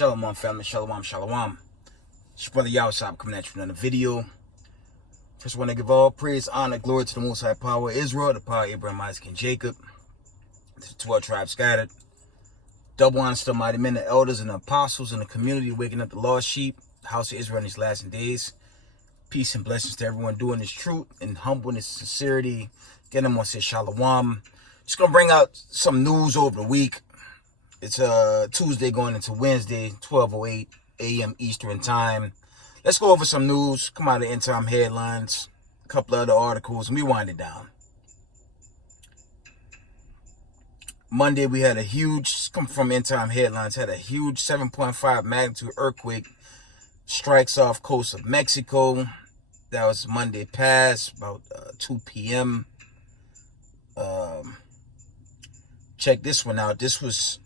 Shalom, family. Shalom, shalom. It's your brother Yahweh coming at you with another video. First, I want to give all praise, honor, glory to the Most High Power of Israel, the power of Abraham, Isaac, and Jacob, the 12 tribes scattered. Double honor to the mighty men, the elders, and the apostles in the community, waking up the lost sheep, the house of Israel in these last days. Peace and blessings to everyone doing this truth and humbleness, sincerity. Again, I'm going to say shalom. Just going to bring out some news over the week. It's Tuesday going into Wednesday, 12:08 a.m. Eastern time. Let's go over some news. Come out of end time headlines, a couple of other articles, and we wind it down. Monday, we had a huge, come from end time headlines, had a huge 7.5 magnitude earthquake strikes off coast of Mexico. That was Monday past, about 2 p.m. Check this one out. This was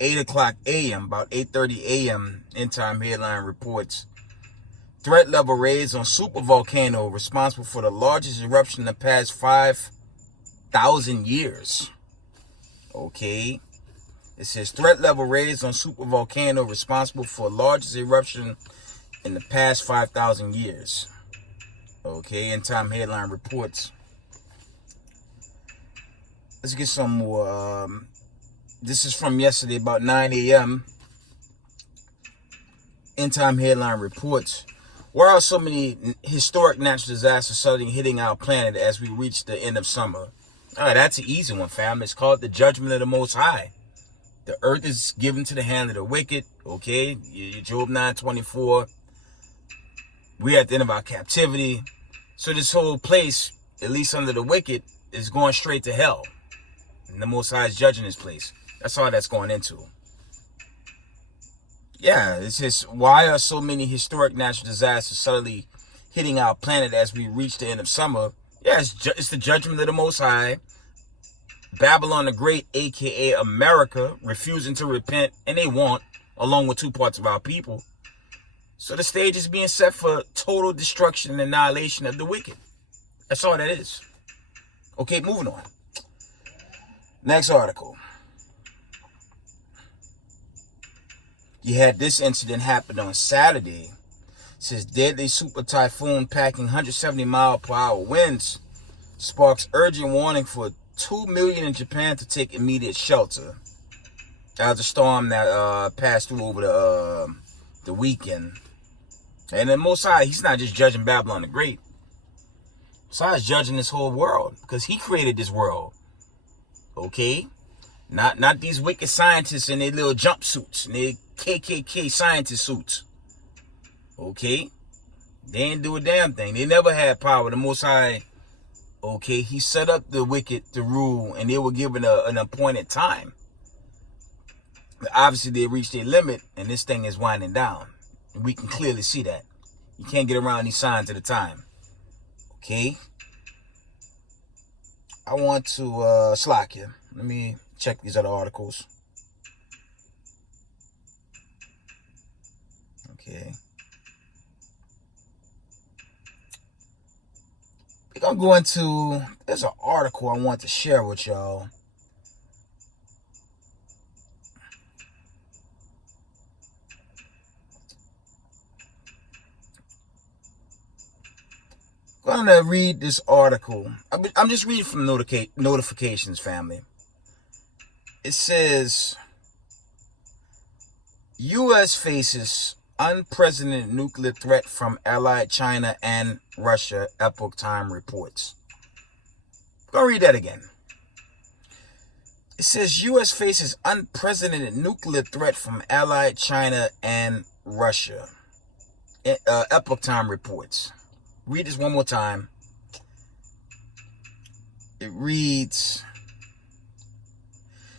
8 o'clock a.m., about 8:30 a.m. end time headline reports. Threat level raised on supervolcano responsible for the largest eruption in the past 5,000 years. Okay. It says threat level raised on supervolcano responsible for largest eruption in the past 5,000 years. Okay, end time headline reports. Let's get some more. This is from yesterday, about 9 a.m. End time headline reports. Why are so many historic natural disasters suddenly hitting our planet as we reach the end of summer? All right, that's an easy one, fam. It's called the judgment of the Most High. The earth is given to the hand of the wicked. Okay, Job 9:24. We're at the end of our captivity. So this whole place, at least under the wicked, is going straight to hell. And the Most High is judging this place. That's all that's going into. Yeah, it's just, why are so many historic natural disasters suddenly hitting our planet as we reach the end of summer? Yeah, it's the judgment of the Most High. Babylon the Great, a.k.a. America, refusing to repent, and they won't, along with two parts of our people. So the stage is being set for total destruction and annihilation of the wicked. That's all that is. Okay, moving on. Next article. You had this incident happen on Saturday. It says deadly super typhoon packing 170-mile-per-hour winds sparks urgent warning for 2 million in Japan to take immediate shelter. That was a storm that passed through over the weekend. And then Most High, he's not just judging Babylon the Great. Most High is judging this whole world because he created this world. Okay? Not these wicked scientists in their little jumpsuits and their KKK scientist suits. Okay? They ain't do a damn thing. They never had power. The Most High, okay, he set up the wicked to rule, and they were given an appointed time. But obviously, they reached their limit, and this thing is winding down. And we can clearly see that. You can't get around these signs at a time. Okay? I want to slack you. Let me check these other articles. Okay. We're going to go into, there's an article I want to share with y'all. I'm going to read this article. I'm just reading from notifications, family. It says, U.S. faces unprecedented nuclear threat from allied China and Russia, Epoch Time reports. I'm going to read that again. It says, U.S. faces unprecedented nuclear threat from allied China and Russia. Epoch Time reports. Read this one more time. It reads,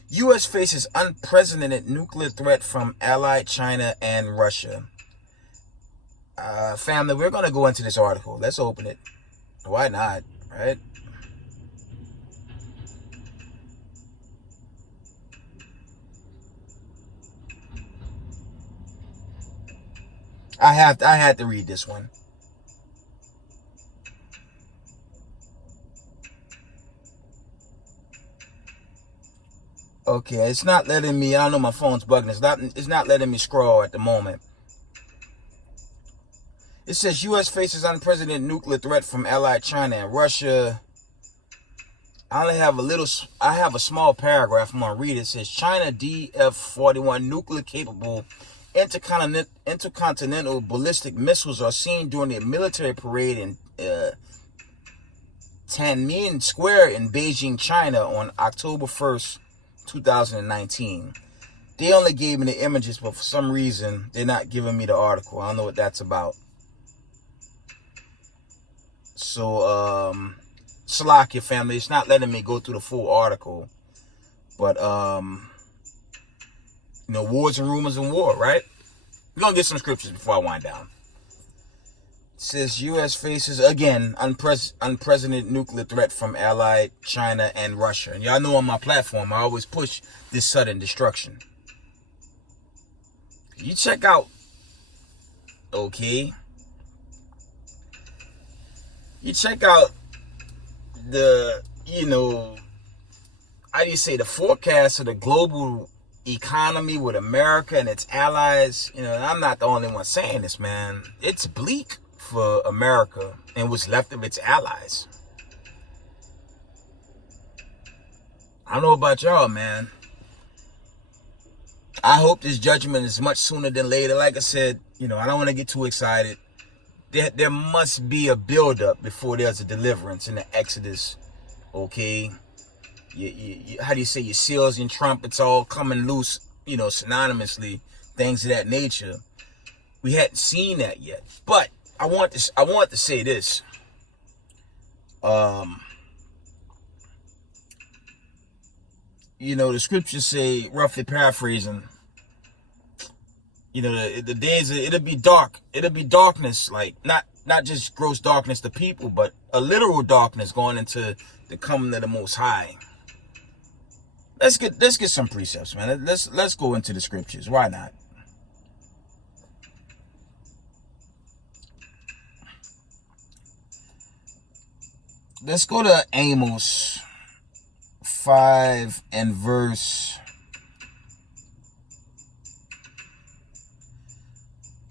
U.S. faces unprecedented nuclear threat from allied China and Russia. Family, we're going to go into this article. Let's open it. Why not, right? I had to read this one. Okay, it's not letting me. I don't know, my phone's bugging. It's not letting me scroll at the moment. It says U.S. faces unprecedented nuclear threat from allied China and Russia. I have a small paragraph I'm gonna read. It says China DF-41 nuclear capable intercontinental ballistic missiles are seen during the military parade in Tiananmen Square in Beijing, China on October 1st, 2019. They only gave me the images, but for some reason, they're not giving me the article. I don't know what that's about. So, Salakia family, it's not letting me go through the full article. But, wars and rumors and war, right? We're going to get some scriptures before I wind down. It says U.S. faces, again, unprecedented nuclear threat from allied China and Russia. And y'all know on my platform, I always push this sudden destruction. You check out, okay? You check out the, how do you say, the forecast of the global economy with America and its allies. I'm not the only one saying this, man. It's bleak for America and what's left of its allies. I don't know about y'all, man. I hope this judgment is much sooner than later. Like I said, I don't want to get too excited. There must be a build-up before there's a deliverance in the Exodus, okay? How do you say, your seals and trumpets all coming loose, synonymously, things of that nature. We hadn't seen that yet. But I want to say this. The scriptures say, roughly paraphrasing, the days, it'll be dark. It'll be darkness, like not just gross darkness to people, but a literal darkness going into the coming of the Most High. Let's get some precepts, man. Let's go into the scriptures. Why not? Let's go to Amos 5 and verse.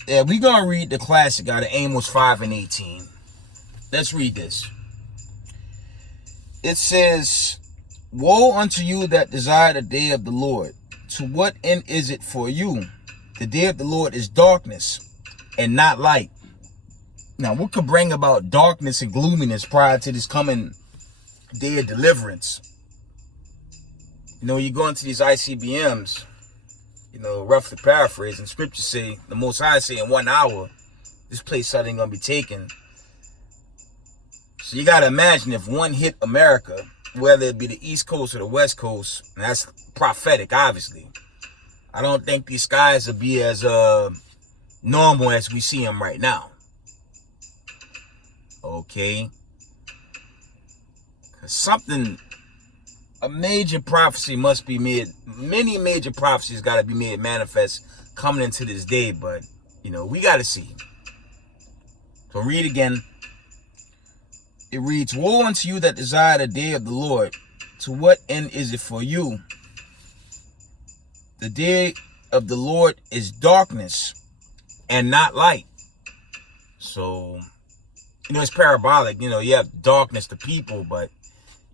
Yeah, we're going to read the classic out of Amos 5 and 18. Let's read this. It says, woe unto you that desire the day of the Lord. To what end is it for you? The day of the Lord is darkness and not light. Now, what could bring about darkness and gloominess prior to this coming day of deliverance? You go into these ICBMs, roughly paraphrasing, scriptures say, the Most High say in 1 hour, this place suddenly going to be taken. So you got to imagine if one hit America, whether it be the East Coast or the West Coast, and that's prophetic, obviously. I don't think these skies will be as normal as we see them right now. Okay? A major prophecy must be made. Many major prophecies got to be made manifest coming into this day, but, we got to see. So read again. It reads, woe unto you that desire the day of the Lord. To what end is it for you? The day of the Lord is darkness and not light. So, it's parabolic. You have darkness to people, but,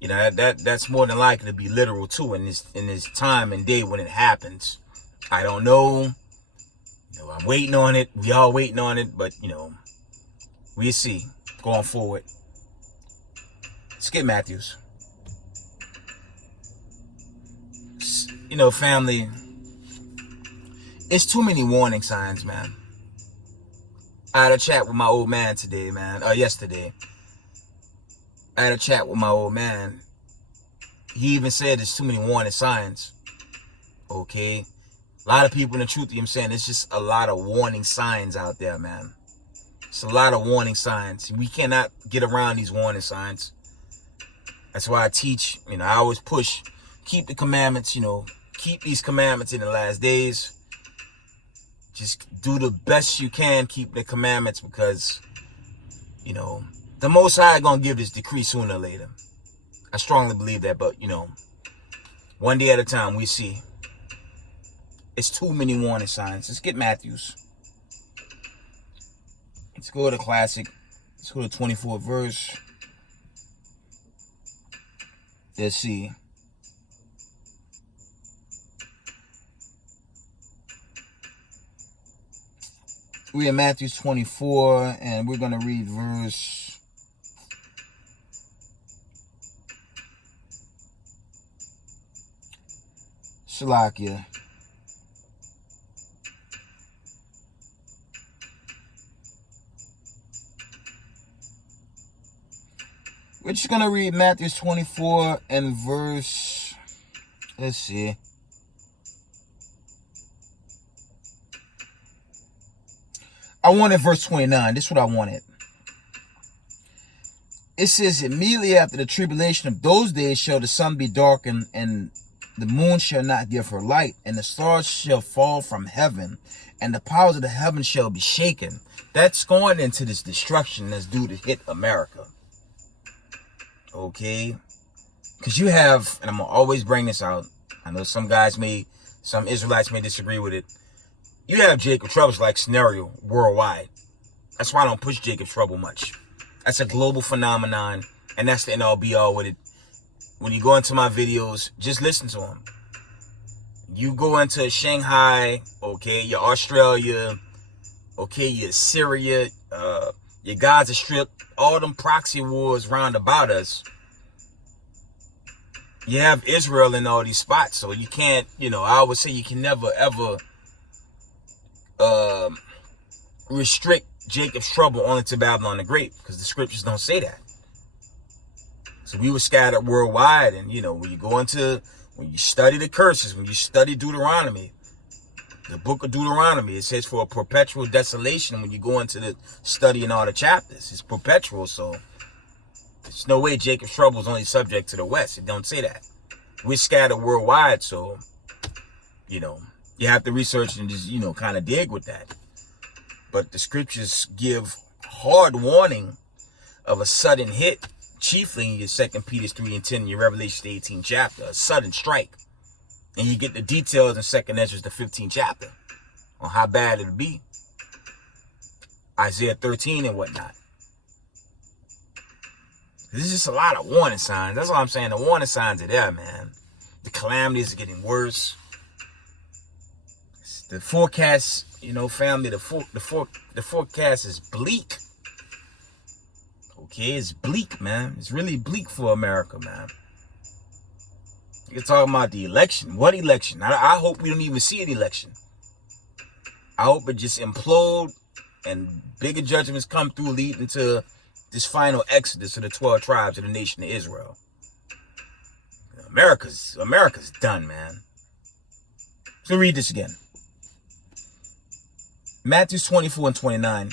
that's more than likely to be literal too in this time and day when it happens. I don't know. I'm waiting on it. We all waiting on it, but, we'll see going forward. Skip Matthews. Family, it's too many warning signs, man. I had a chat with my old man today, man. Yesterday. I had a chat with my old man. He even said there's too many warning signs. Okay? A lot of people, in the truth, I'm saying, it's just a lot of warning signs out there, man. It's a lot of warning signs. We cannot get around these warning signs. That's why I teach, I always push, keep the commandments, keep these commandments in the last days. Just do the best you can, keep the commandments, because, the Most High gonna give this decree sooner or later. I strongly believe that, but, One day at a time, we see. It's too many warning signs. Let's get Matthew's. Let's go to the classic. Let's go to 24th verse. Let's see. We're in Matthew 24, and we're going to read verse... Shalakia. We're just going to read Matthew 24 and verse... Let's see. I wanted verse 29. This is what I wanted. It says, immediately after the tribulation of those days shall the sun be darkened, and the moon shall not give her light, and the stars shall fall from heaven, and the powers of the heaven shall be shaken. That's going into this destruction that's due to hit America. Okay? Because you have, and I'm going to always bring this out. I know some Israelites may disagree with it. You have Jacob Trouble's like scenario worldwide. That's why I don't push Jacob Trouble much. That's a global phenomenon, and that's the end all be all with it. When you go into my videos, just listen to them. You go into Shanghai, okay, your Australia, okay, your Syria, your Gaza Strip, all them proxy wars round about us. You have Israel in all these spots, so you can't, I would say you can never, ever restrict Jacob's trouble only to Babylon the Great, because the scriptures don't say that. So we were scattered worldwide, and when you study the curses, when you study Deuteronomy, the book of Deuteronomy, it says for a perpetual desolation. When you go into the study in all the chapters, it's perpetual. So there's no way Jacob's trouble is only subject to the West. It don't say that. We're scattered worldwide, so you have to research and just kind of dig with that. But the scriptures give hard warning of a sudden hit, chiefly in your 2 Peter 3 and 10, your Revelation 18 chapter, a sudden strike. And you get the details in 2 Ezra the 15th chapter on how bad it'll be. Isaiah 13 and whatnot. There's just a lot of warning signs. That's all I'm saying. The warning signs are there, man. The calamities are getting worse. The forecast, family, the forecast is bleak. Okay, it's bleak, man. It's really bleak for America, man. You're talking about the election. What election? I hope we don't even see an election. I hope it just implode and bigger judgments come through, leading to this final exodus of the 12 tribes of the nation of Israel. America's done, man. So read this again. Matthew 24 and 29.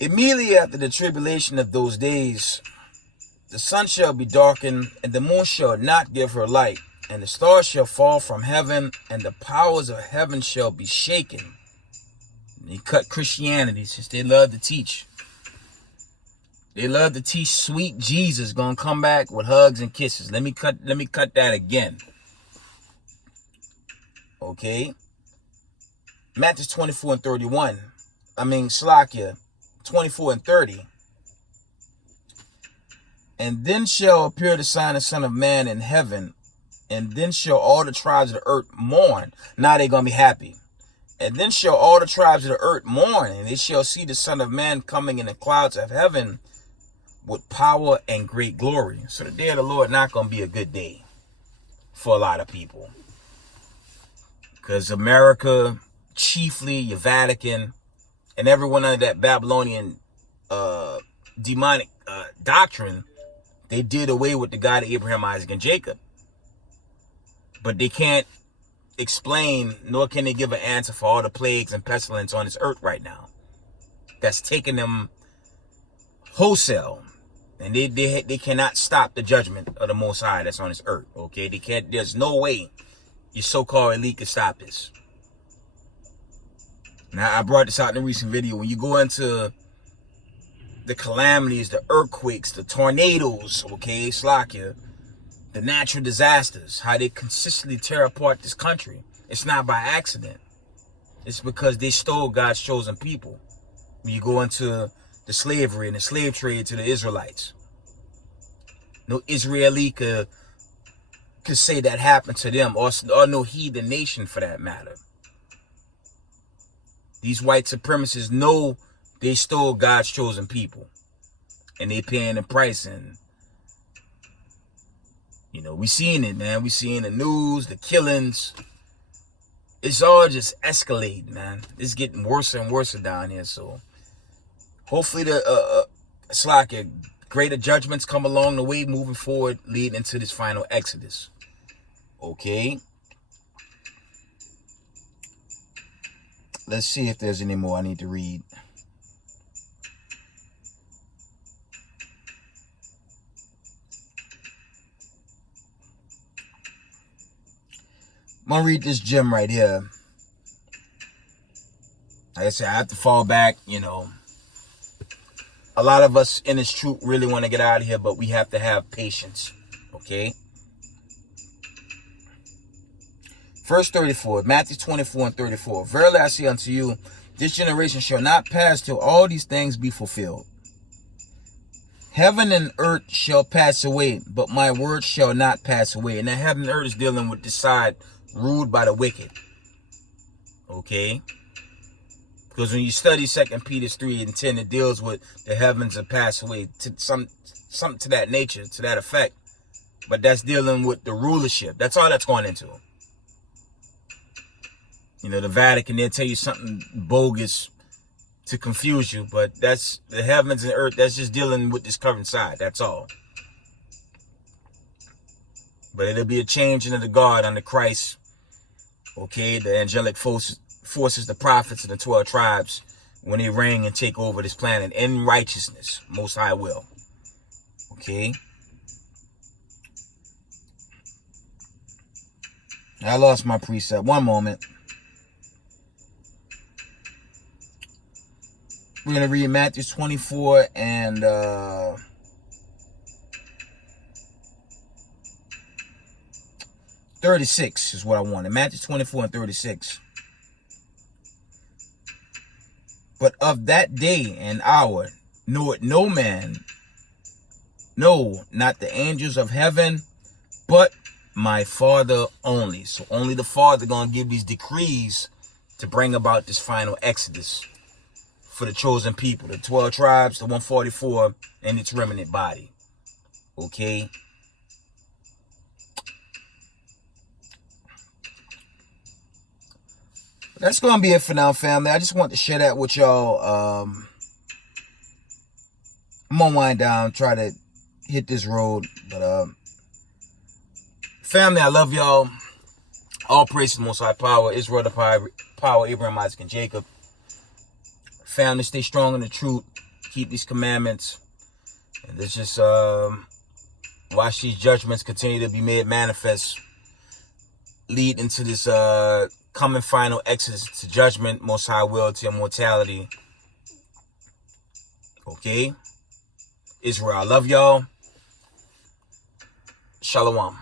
Immediately after the tribulation of those days, the sun shall be darkened, and the moon shall not give her light, and the stars shall fall from heaven, and the powers of heaven shall be shaken. And he cut Christianity, since they love to teach. They love to teach sweet Jesus gonna come back with hugs and kisses. Let me cut that again. Okay. Matthew 24 and 31. Slakia 24 and 30. And then shall appear the sign of the Son of Man in heaven, and then shall all the tribes of the earth mourn. Now they're gonna be happy. And then shall all the tribes of the earth mourn, and they shall see the Son of Man coming in the clouds of heaven with power and great glory. So the day of the Lord not gonna be a good day for a lot of people. Because America, chiefly your Vatican, and everyone under that Babylonian demonic doctrine, they did away with the God of Abraham, Isaac, and Jacob. But they can't explain, nor can they give an answer for all the plagues and pestilence on this earth right now. That's taking them wholesale. And they cannot stop the judgment of the Most High that's on this earth. Okay? They can't, there's no way your so-called elite can stop this. Now, I brought this out in a recent video. When you go into the calamities, the earthquakes, the tornadoes, okay, Slakia, the natural disasters, how they consistently tear apart this country. It's not by accident. It's because they stole God's chosen people. When you go into the slavery and the slave trade to the Israelites, no Israeli could say that happened to them, or no heathen nation for that matter. These white supremacists know they stole God's chosen people, and they paying the price. And you know, we seeing it, man. We seeing the news, the killings. It's all just escalating, man. It's getting worse and worse down here. So hopefully it's like greater judgments come along the way moving forward, leading into this final Exodus. Okay. Let's see if there's any more I need to read. I'm going to read this gem right here. Like I said, I have to fall back, you know. A lot of us in this troop really want to get out of here, but we have to have patience. Okay? Verse 34, Matthew 24 and 34. Verily I say unto you, this generation shall not pass till all these things be fulfilled. Heaven and earth shall pass away, but my word shall not pass away. And that heaven and earth is dealing with the side ruled by the wicked. Okay? Because when you study 2 Peter 3 and 10, it deals with the heavens will pass away. To something to that nature, to that effect. But that's dealing with the rulership. That's all that's going into. You know, the Vatican, they'll tell you something bogus to confuse you. But that's the heavens and earth. That's just dealing with this current side. That's all. But it'll be a changing of the guard under Christ. Okay, the angelic forces, the prophets, and the 12 tribes, when they reign and take over this planet in righteousness, Most High will. Okay. I lost my precept. One moment. We're going to read Matthew 24 and 36 is what I wanted. Matthew 24 and 36. But of that day and hour knoweth no man, no, not the angels of heaven, but my Father only. So only the Father gonna give these decrees to bring about this final Exodus for the chosen people, the 12 tribes, the 144, and its remnant body. Okay? That's going to be it for now, family. I just want to share that with y'all. I'm going to wind down, try to hit this road. But, family, I love y'all. All praise to the Most High Power, Israel the power, Abraham, Isaac, and Jacob. Family, stay strong in the truth. Keep these commandments. And let's just watch these judgments continue to be made manifest. Lead into this coming final exodus to judgment, Most High will, to immortality. Okay? Israel, I love y'all. Shalom.